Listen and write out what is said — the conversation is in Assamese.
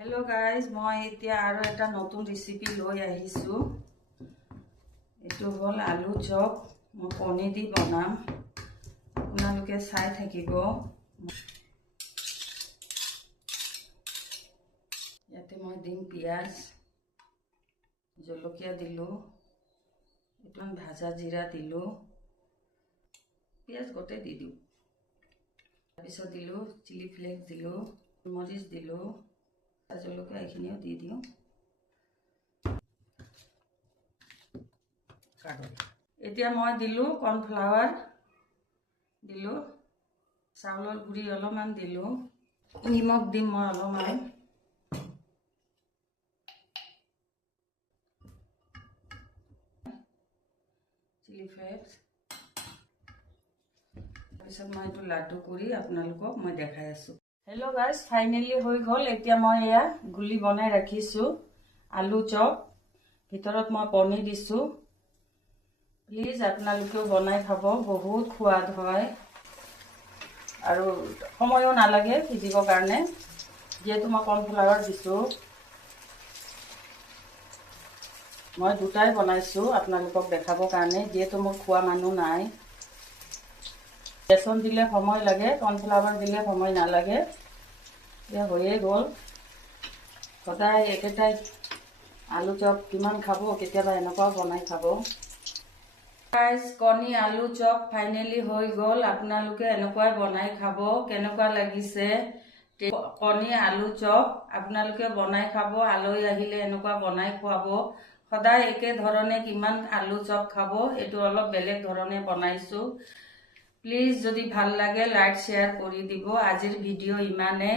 हेलो गाइज मैं इतना और एक नतुन रेसिपी लै आहिছোঁ। हल आलू चप मैं कणी दी बनाम आपनालोके चाई थाकिब। इते मैं दिम पियाज जलकिया दिलो भाजा जीरा दिलो पियाज गोटे दी दिওঁ तारपिছত दिलो चिली फ्लेक्स दिलो मरिच दिलो जलकिया এইখিনিও দি দিওঁ। এতিয়া মই দিলো কৰ্ণফ্লাৱাৰ দিলো চাউলৰ গুড়ি অলপমান দিলো নিমখ দিম মই অলপমান চিলি ফ্লেক্স তাৰপিছত মই এইটো লাড্ডু কৰি আপোনালোকক মই দেখাই আছো। हेलो गाइज फाइनली हो गल। এতিয়া মই এয়া গুলি বনাই ৰাখিছো আলু চপ ভিতৰত মই পনীৰ দিছো। প্লিজ আপোনালোকেও বনাই খাব, বহুত সোৱাদ হয় আৰু সময়ও নালাগে সিজিবৰ কাৰণে যেহেতু মই কৰ্ণফ্লাৱাৰ দিছো। মই দুটাই বনাইছো আপোনালোকক দেখাবৰ কাৰণে যেহেতু মোৰ খোৱা মানুহ নাই। बेसन दिले समय लगे कर्नफ्लावर दिले समय नालागे ये होये गल। सदाय एकेटाई आलू चप किमान खाबो केতিয়াबा एनका बनाई खाबो। गाइस कणी आलू चप फाइनली हो गल। आपनालोके एनकाय बनाई खाबो। केनेका लागिसे कणी आलू चप आपनालोके बनाई खाबो। आलही आहिले एनका बनाई खुवाबो। सदाय एके धरणे किमान आलू चप खाबो। एटु अलप बेलेग धरणे बनाइছো। प्लीज जदि ভাল লাগে लाइक शेयर कर দিব। आजिर भिडिओ इमाने।